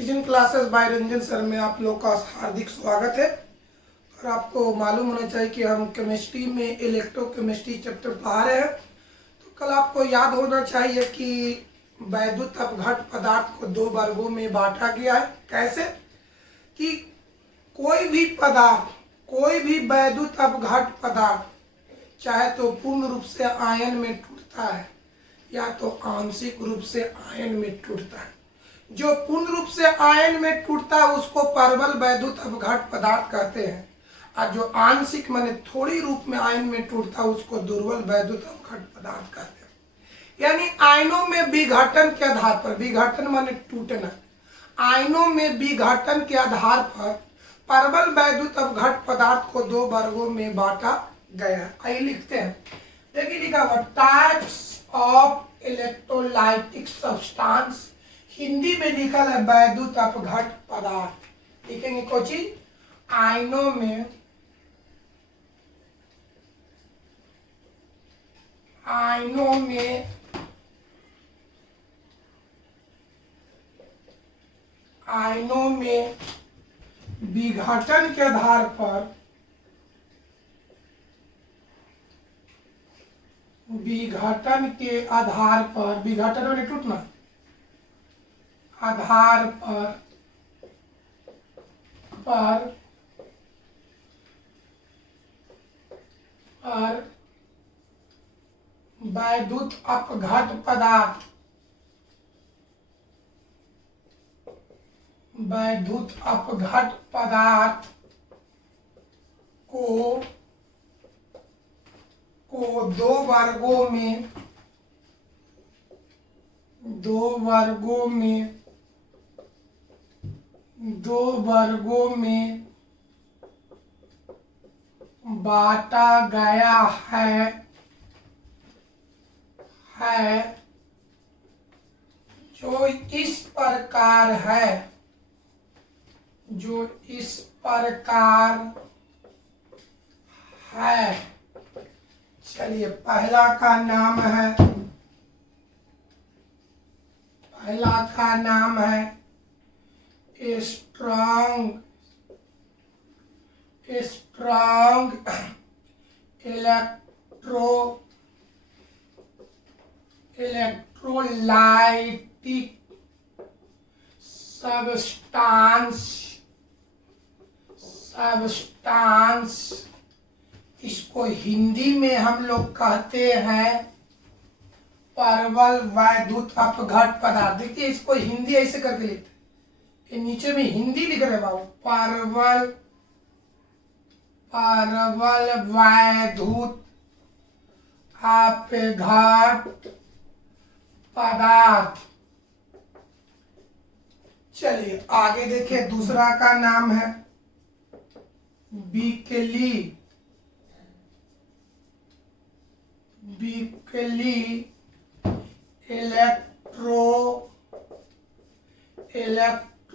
Physics classes bye Ranjan sir में आप लोग का हार्दिक स्वागत है। और आपको मालूम होना चाहिए कि हम केमिस्ट्री में इलेक्ट्रोकेमिस्ट्री चैप्टर पढ़ा रहे हैं। तो कल आपको याद होना चाहिए कि वैद्युत अपघट पदार्थ को दो वर्गों में बांटा गया है। कैसे कि कोई भी वैद्युत अपघट पदार्थ चाहे तो पूर्ण रूप से आयन में टूटता है या तो आंशिक रूप से आयन में टूटता है। जो पूर्ण रूप से आयन में टूटता है उसको प्रबल वैद्युत अपघट पदार्थ कहते हैं, और जो आंशिक माने थोड़ी रूप में आयन में टूटता है उसको दुर्बल वैद्युत अपघट पदार्थ कहते हैं। यानी आयनों में विघटन के आधार पर, विघटन माने टूटना, आयनों में विघटन के आधार पर प्रबल वैद्युत अपघट पदार्थ को दो वर्गों में बांटा गया है। आइए लिखते हैं। देखिए लिखा हुआ types of electrolytic substance, Hindi में लिखा है वैद्युत अपघट पदार्थ। लिखेंगे कोई चीज आयनों में विघटन के आधार पर विघटन माने टूटना, आधार पर वैद्युत अपघट पदार्थ को दो वर्गों में बांटा गया है जो इस प्रकार है। चलिए पहला का नाम है स्ट्रॉन्ग इलेक्ट्रोलाइटिक सब्सटेंस। इसको हिंदी में हम लोग कहते हैं प्रबल वैद्युत अपघट पदार्थ। देखिए इसको हिंदी ऐसे करके लिखते हैं, नीचे में हिंदी लिख रहे बाबू, प्रबल वैद्युत अपघट पदार्थ। चलिए आगे देखिए, दूसरा का नाम है बिकली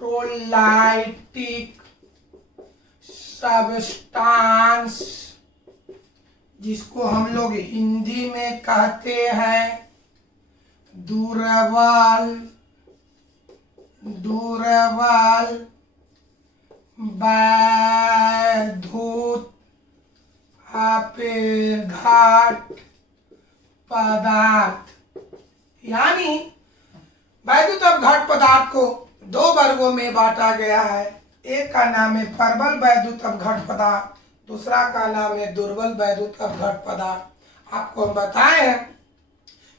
इलेक्ट्रोलाइटिक सब्सटेंस, जिसको हम लोग हिंदी में कहते हैं दुर्बल वैद्युत अपघट पदार्थ। यानी वैद्युत अपघट पदार्थ को दो वर्गों में बांटा गया है। एक का नाम है प्रबल वैद्युत अपघट पदार्थ, दूसरा का नाम है दुर्बल वैद्युत अपघट पदार्थ। आपको हम बताए हैं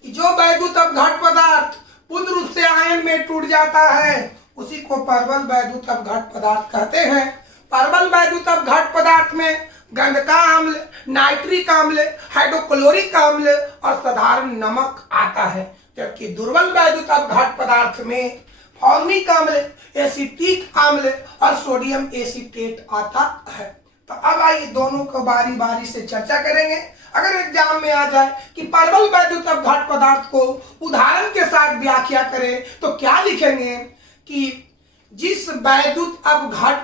कि जो वैद्युत अपघट पदार्थ पूर्ण रूप से आयन में टूट जाता है उसी को प्रबल वैद्युत अपघट पदार्थ कहते हैं। प्रबल वैद्युत अपघट पदार्थ में गंधका अम्ल, नाइट्रिक अम्ल, हाइड्रोक्लोरिक अम्ल और साधारण नमक आता है, जबकि दुर्बल वैद्युत अपघट पदार्थ में फॉर्मिक अम्ल, एसिटिक अम्ल और सोडियम एसीटेट आता है। तो अब आइए दोनों को बारी बारी से चर्चा करेंगे। अगर एग्जाम में आ जाए कि प्रबल वैद्युत अपघट पदार्थ को उदाहरण के साथ व्याख्या करें तो क्या लिखेंगे कि जिस वैद्युत अपघट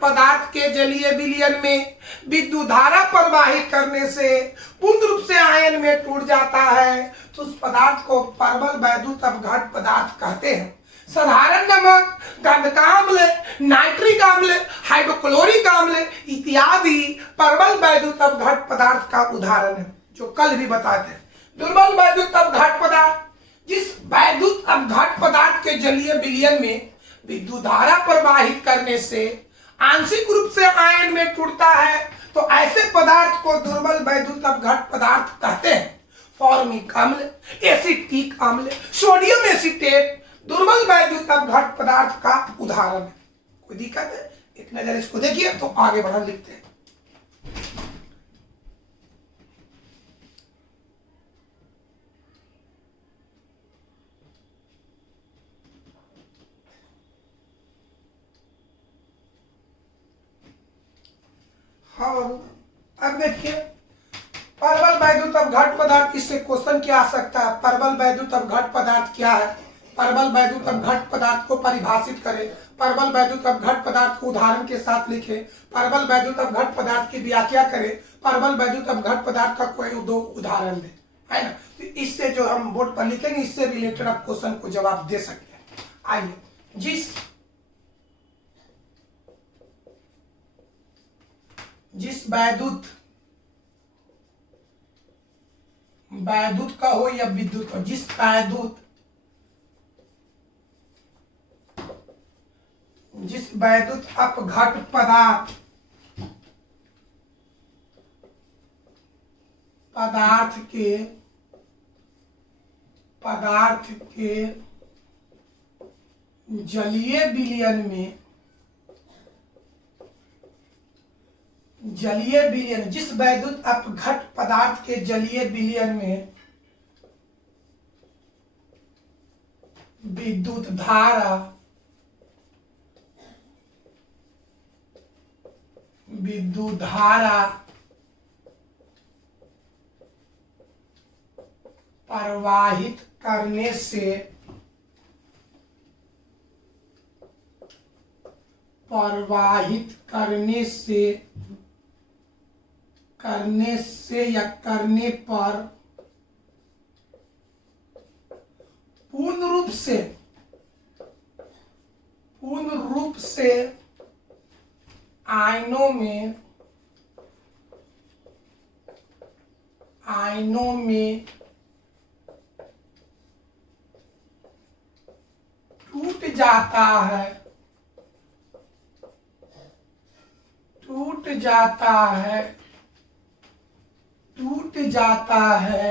पदार्थ के जलीय विलयन में विद्युत धारा प्रवाहित करने से पूर्ण रूप से आयन में टूट जाता है तो उस पदार्थ को परवल वैद्युत अपघट पदार्थ कहते हैं। साधारण नमक, गंधका अम्ल, नाइट्रिक अम्ल, हाइड्रोक्लोरिक अम्ल इत्यादि परवल वैद्युत अपघट पदार्थ का उदाहरण है, जो कल भी बताते हैं। दुर्बल वैद्युत अपघट पदार्थ, जिस वैद्युत अपघट पदार्थ के जलीय विलयन में विद्युत धारा प्रवाहित करने से आंशिक रूप से आयन में टूटता है, तो ऐसे पदार्थ को दुर्बल वैद्युत अपघट पदार्थ कहते हैं। फॉर्मिक अम्ल, एसिटिक अम्ल, सोडियम एसिटेट दुर्बल वैद्युत अपघट पदार्थ का उदाहरण है। कोई दिक्कत है? एक नजर इसको देखिए तो आगे बढ़ा लिखते हैं। हाँ, अब देखिए परवल वैद्युत अपघट पदार्थ, इससे क्वेश्चन क्या आ सकता है? परवल वैद्युत अपघट पदार्थ क्या है? परवल वैद्युत अपघट पदार्थ को परिभाषित करें। परवल वैद्युत अपघट पदार्थ को उदाहरण के साथ लिखें। परवल वैद्युत अपघट पदार्थ की व्याख्या करें। परवल वैद्युत अपघट पदार्थ का कोई दो उदाहरण दें, है ना? तो इससे जो हम बोर्ड पर लिखेंगे, इससे रिलेटेड आप क्वेश्चन को जवाब दे सकते हैं। आइए, जिस वैद्युत का हो या विद्युत हो, जिस वैद्युत अपघट पदार्थ के जलीय विलयन में जिस वैद्युत अपघट पदार्थ के जलीय विलयन में विद्युत धारा प्रवाहित करने या करने पर पूर्ण रूप से आयनों में टूट जाता है,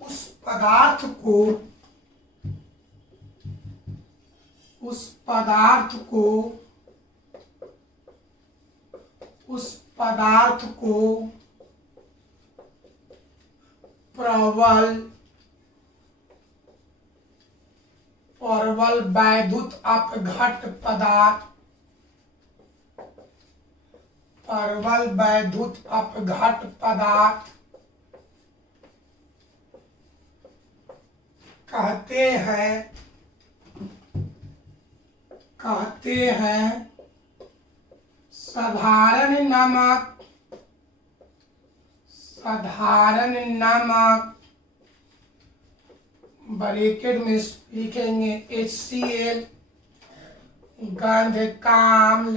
उस पदार्थ को परवल वैद्युत अपघट पदार्थ कहते हैं। साधारण नमक ब्रैकेट में लिखेंगे HCl, गंधका अम्ल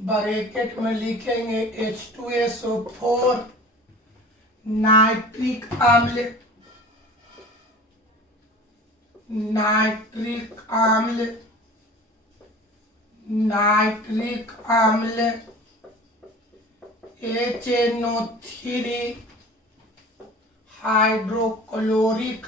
ब्रैकेट में लिखेंगे H2SO4, नाइट्रिक अम्ल HNO3, हाइड्रोक्लोरिक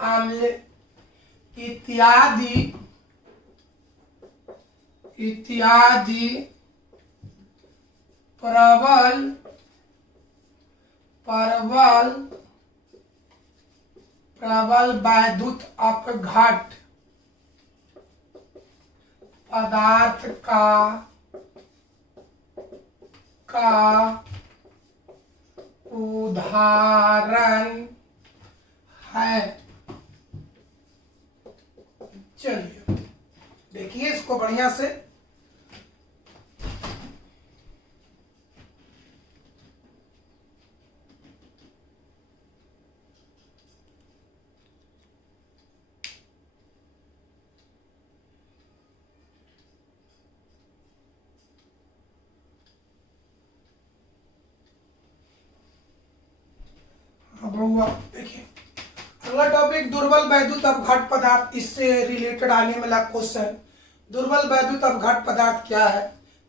अम्ल इत्यादि प्रबल वैद्युत अपघट पदार्थ का का उदाहरण है। चलिए देखिए इसको बढ़िया से। देखिए अगला टॉपिक दुर्बल वैद्युत अपघट पदार्थ, इससे रिलेटेड आने वाला क्वेश्चन। दुर्बल वैद्युत अपघट पदार्थ क्या है?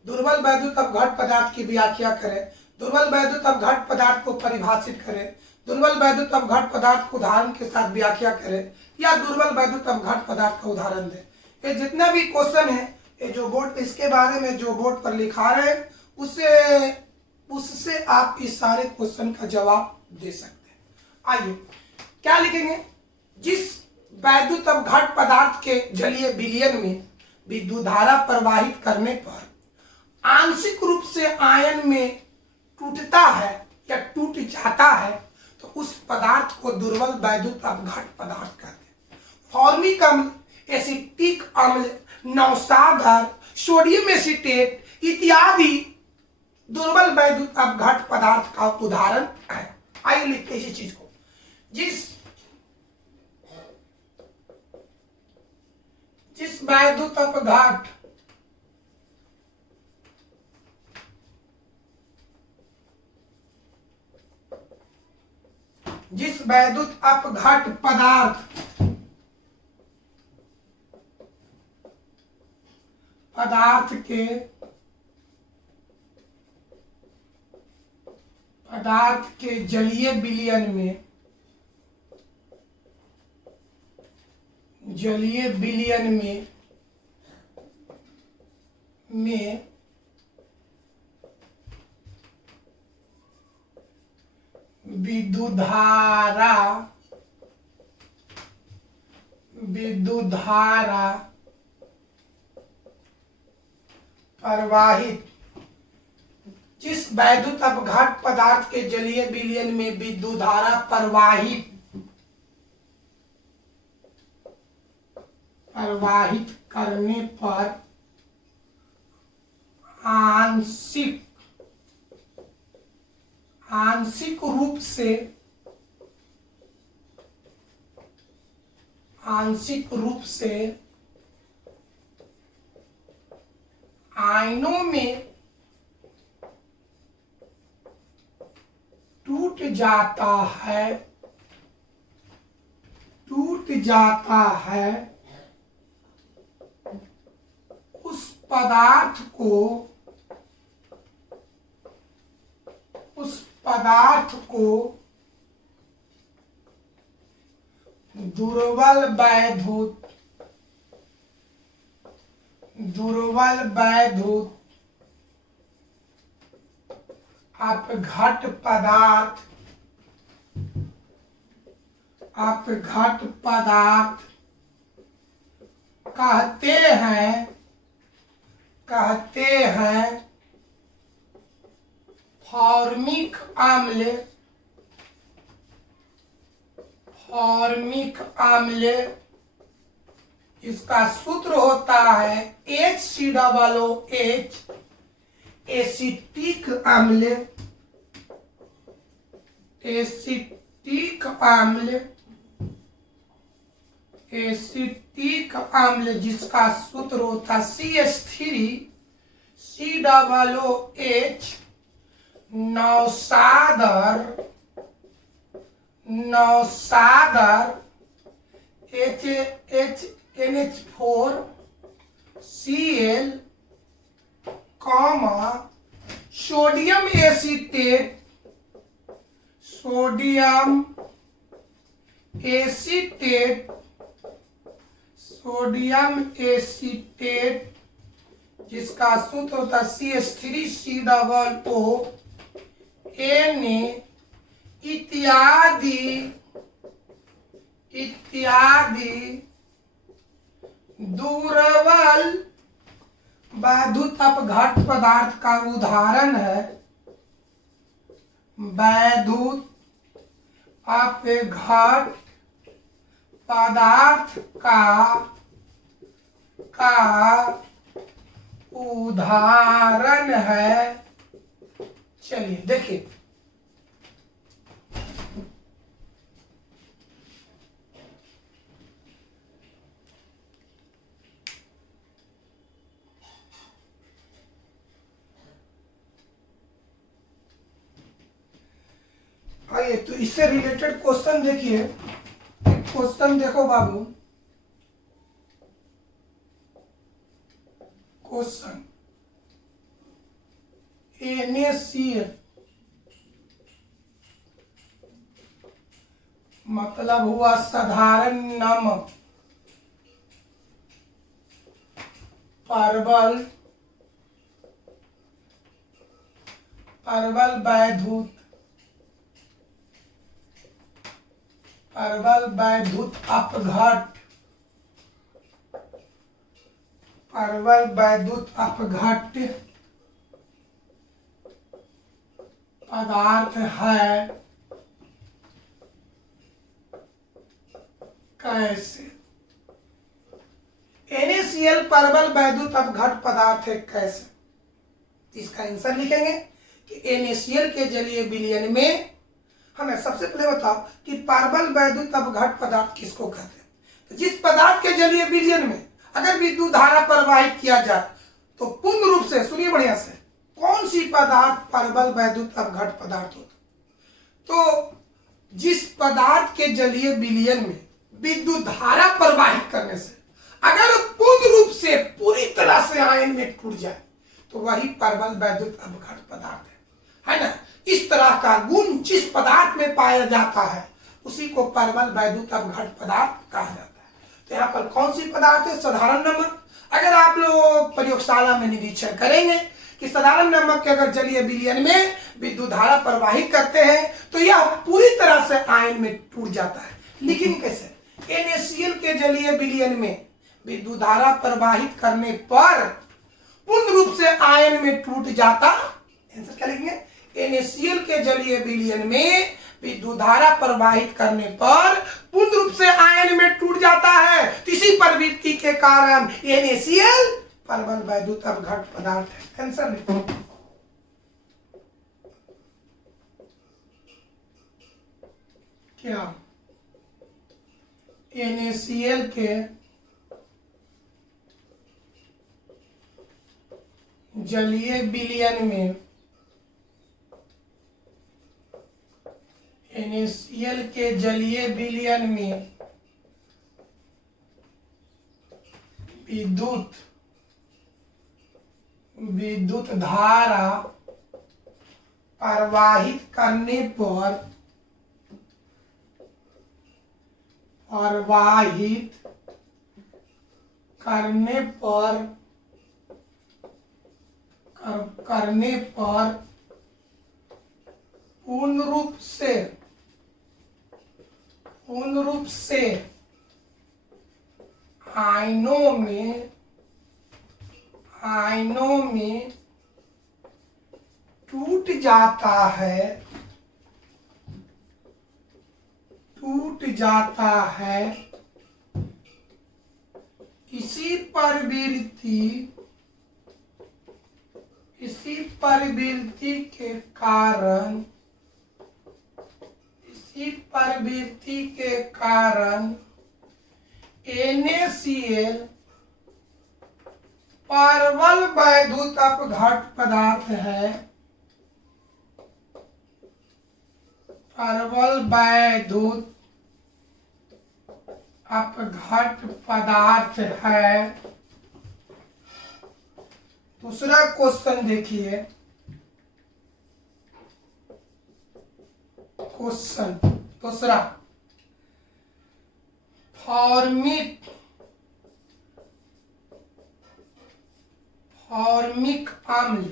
दुर्बल वैद्युत अपघट पदार्थ की व्याख्या करें। दुर्बल वैद्युत अपघट पदार्थ को परिभाषित करें। दुर्बल वैद्युत अपघट पदार्थ को उदाहरण के साथ व्याख्या करें, या दुर्बल वैद्युत अपघट पदार्थ का उदाहरण दें। ये जितना भी क्वेश्चन है, ये जो बोर्ड इसके बारे में जो बोर्ड पर लिखा रहे हैं उससे आप इस सारे क्वेश्चन का जवाब दे सकते हैं। आइए क्या लिखेंगे? जिस वैद्युत अपघट पदार्थ के जलीय विलयन में विद्युत धारा प्रवाहित करने पर आंशिक रूप से आयन में टूटता है या टूट जाता है, तो उस पदार्थ को दुर्बल वैद्युत अपघट पदार्थ कहते हैं। फॉर्मिक अम्ल, एसिटिक अम्ल, नौसाधर, सोडियम एसीटेट इत्यादि दुर्बल वैद्युत अपघट पदार्थ का उदाहरण है। आइए लिखते हैं इसी चीज को। जिस वैद्युत अपघट पदार्थ के जलीय विलयन में विद्युत धारा प्रवाहित, जिस वैद्युत अपघट पदार्थ के जलीय विलयन में विद्युत धारा प्रवाहित करने पर आंशिक रूप से आयनों में टूट जाता है, उस पदार्थ को दुर्बल वैद्युत अपघट पदार्थ कहते हैं। फॉर्मिक अम्ल इसका सूत्र होता है HCOOH। एसिटिक अम्ल जिसका सूत्र होता है CH3COOH। नौसाधर NH4Cl, सोडियम एसीटेट जिसका सूत्र होता है CH3COONA इत्यादि दुर्बल वैद्युत अपघट पदार्थ का उदाहरण है। वैद्युत अपघट पदार्थ का उदाहरण है। चलिए देखिए, आइए तो इससे रिलेटेड क्वेश्चन देखिए। क्वेश्चन देखो बाबू, क्वेश्चन NaCl मतलब हुआ साधारण नमक, परवल वैद्युत अपघट पदार्थ है। कैसे? NaCl परवल वैद्युत अपघट पदार्थ है कैसे? इसका आंसर लिखेंगे कि NaCl के जलीय विलयन में हमें सबसे पहले बताओ कि परवल वैद्युत अपघट पदार्थ किसको कहते हैं। तो जिस पदार्थ के जलीय विलयन में अगर विद्युत धारा प्रवाहित किया जाए तो पूर्ण रूप से, सुनिए बढ़िया से, कौन सी पदार्थ परवल वैद्युत अपघट पदार्थ होता? तो जिस पदार्थ के जलीय विलयन में विद्युत धारा प्रवाहित करने से अगर पूर्ण रूप से पूरी तरह से आयन में टूट जाए तो वही परवल वैद्युत अपघट पदार्थ है ना। इस तरह का गुण जिस पदार्थ में पाया जाता है उसी को परवल वैद्युत अपघट पदार्थ कहा जाता है। तो यहाँ पर कौन सी पदार्थ है? साधारण नमक। अगर आप लोग प्रयोगशाला में निरीक्षण करेंगे कि साधारण नमक के अगर जलीय विलयन में विद्युत धारा प्रवाहित करते हैं तो यह पूरी तरह से आयन में टूट जाता है। लेकिन कैसे? NaCl के जलीय विलयन में विद्युत धारा प्रवाहित करने पर पूर्ण रूप से आयन में टूट जाता। आंसर क्या लिखेंगे? NaCl के जलीय विलयन में विद्युत धारा प्रवाहित करने पर पूर्ण रूप से आयन में टूट जाता है। तो इसी प्रवृत्ति के कारण NaCl परवल वैद्युत अपघट पदार्थ है। आंसर लिखो। क्या NaCl के जलीय विलयन में NaCl के जलीय विलयन में विद्युत धारा प्रवाहित करने पर पूर्ण रूप से आयनों में टूट जाता है। इसी प्रवृत्ति के कारण NaCl परवल वैद्युत अपघट पदार्थ है। परवल वैद्युत अपघट पदार्थ है। दूसरा क्वेश्चन देखिए। क्वेश्चन दूसरा, फॉर्मिक अम्ल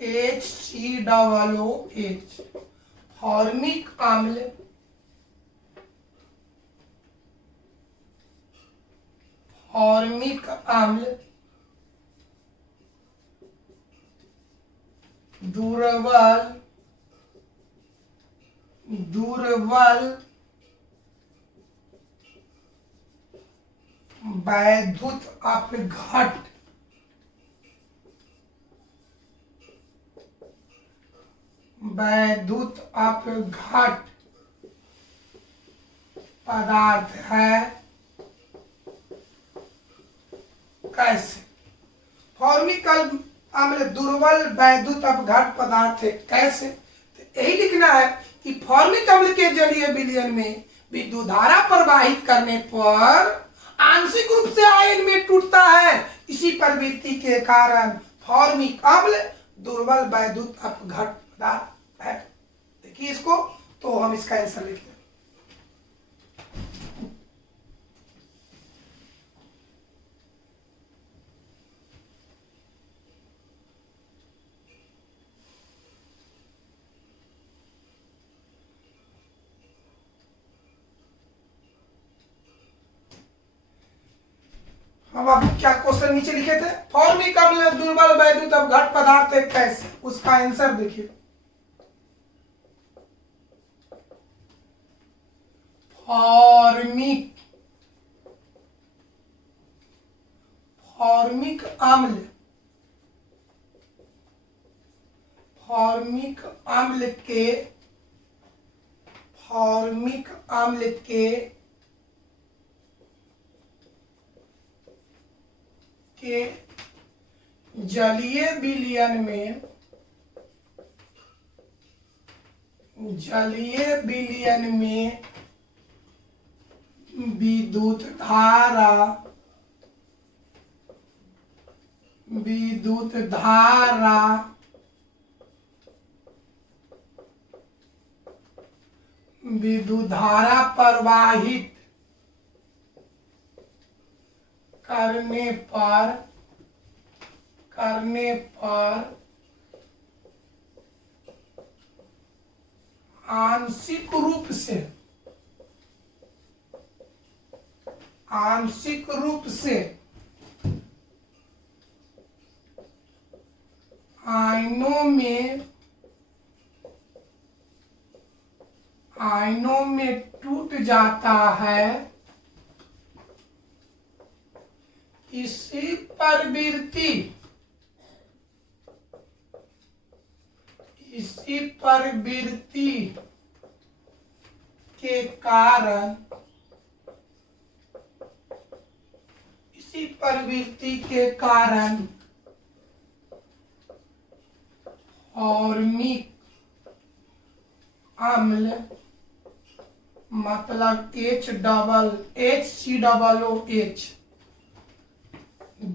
HCOOH, फॉर्मिक अम्ल दुर्बल वैद्युत अपघट पदार्थ है। कैसे? फॉर्मिक अम्ल दुर्बल वैद्युत अपघट पदार्थ है। कैसे? तो यही लिखना है कि फॉर्मिक अम्ल के जलीय विलयन में विद्युत धारा प्रवाहित करने पर आंशिक रूप से आयन में टूटता है। इसी प्रवृत्ति के कारण फॉर्मिक अम्ल दुर्बल वैद्युत अपघट पदार्थ है। देखिए इसको, तो हम इसका आंसर लिखते हैं। अब आप क्या क्वेश्चन नीचे लिखे थे? फॉर्मिक अम्ल दुर्बल वैद्युत अपघट पदार्थ है। कैसे? उसका आंसर देखिए। फॉर्मिक अम्ल के जलीय विलयन में विद्युत धारा प्रवाहित करने पर आंशिक रूप से आयनों में टूट जाता है। इसी प्रवृत्ति के कारण फॉर्मिक अम्ल मतलब HCOOH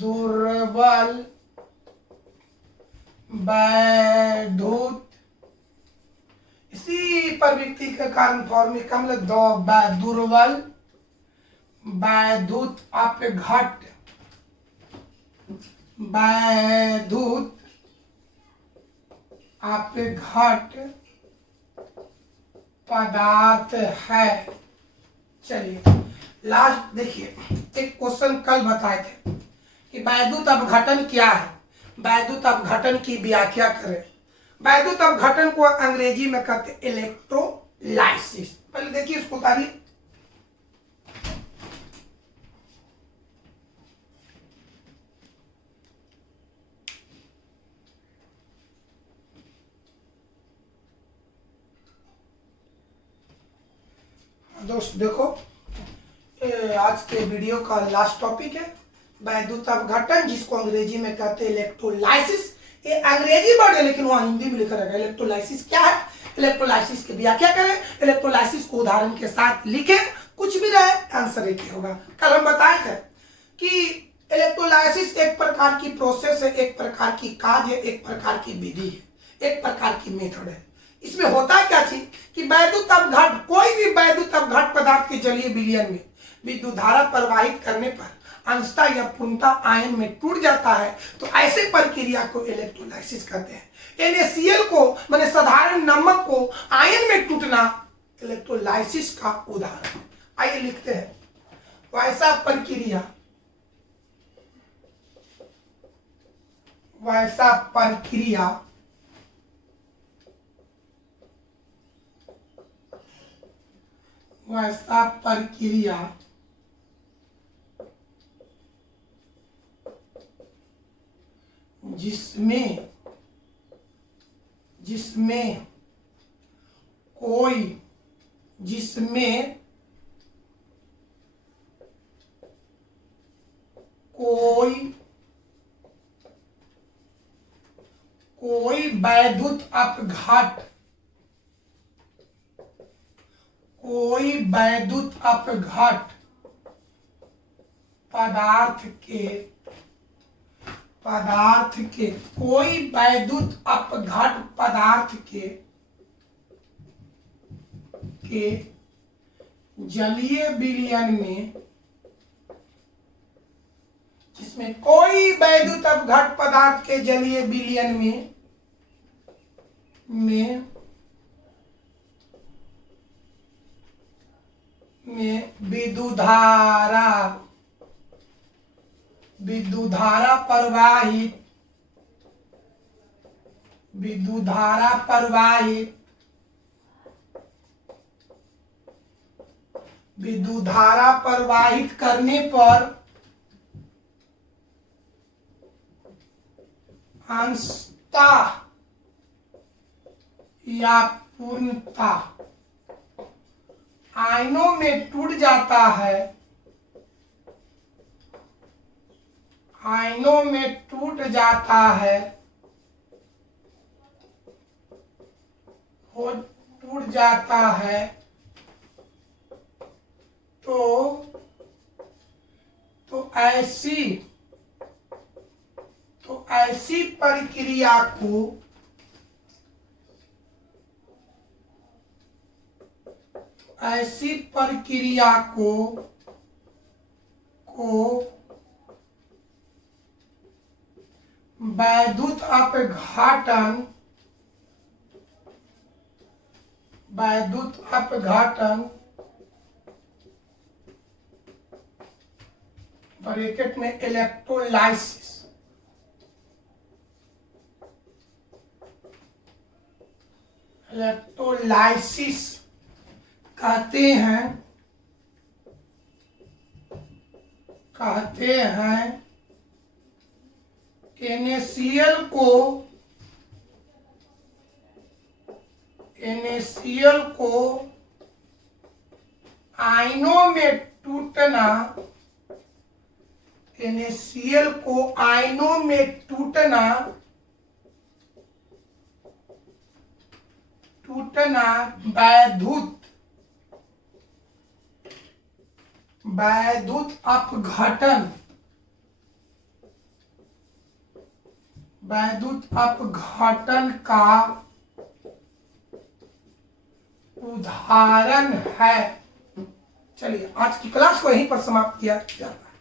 दुर्बल वैद्युत, इसी प्रवृत्ति के कारण फॉर्मिक अम्ल दुर्बल वैद्युत अपघट पदार्थ है। चलिए लास्ट देखिए, एक क्वेश्चन कल बताए थे कि वैद्युत अपघटन क्या है। वैद्युत अपघटन की व्याख्या करें। वैद्युत अपघटन को अंग्रेजी में कहते हैं इलेक्ट्रोलाइसिस। पहले देखिए इसको तारीफ। दोस्त देखो, आज के वीडियो का लास्ट टॉपिक है वैद्युत अपघटन, जिसको अंग्रेजी में कहते हैं इलेक्ट्रोलाइसिस। ये अंग्रेजी वर्ड है लेकिन वहां हिंदी में लिखा रहेगा। इलेक्ट्रोलाइसिस क्या है, इलेक्ट्रोलाइसिस की व्याख्या करें, इलेक्ट्रोलाइसिस को उदाहरण के साथ लिखें, कुछ भी रहे आंसर एक ही होगा। कल हम बताए थे कि इलेक्ट्रोलाइसिस एक प्रकार की प्रोसेस है, एक प्रकार की काज है, एक प्रकार की विधि है, एक प्रकार की मेथड है। इसमें होता है क्या चीज कि वैद्युत अपघट, कोई भी वैद्युत अपघट पदार्थ के जलीय विलयन में विद्युत धारा प्रवाहित करने पर अंशतः या पूर्णतः आयन में टूट जाता है, तो ऐसे प्रक्रिया को इलेक्ट्रोलाइसिस कहते हैं। NaCl को माने साधारण नमक को आयन में टूटना इलेक्ट्रोलाइसिस का उदाहरण। आइए लिखते हैं, वैसा प्रक्रिया ऐसा प्रक्रिया जिसमें कोई वैद्युत अपघट पदार्थ के कोई वैद्युत अपघट पदार्थ के जलीय विलयन में, जिसमें कोई वैद्युत अपघट पदार्थ के जलीय विलयन में विद्युत धारा प्रवाहित करने पर अंशतः या पूर्णतः आयनों में टूट जाता है, तो ऐसी प्रक्रिया को वैद्युत अपघटन ब्रैकेट में इलेक्ट्रोलाइसिस कहते हैं NaCl को आयनों में टूटना, वैद्युत अपघटन का उदाहरण है। चलिए आज की क्लास को यहीं पर समाप्त किया जाता है।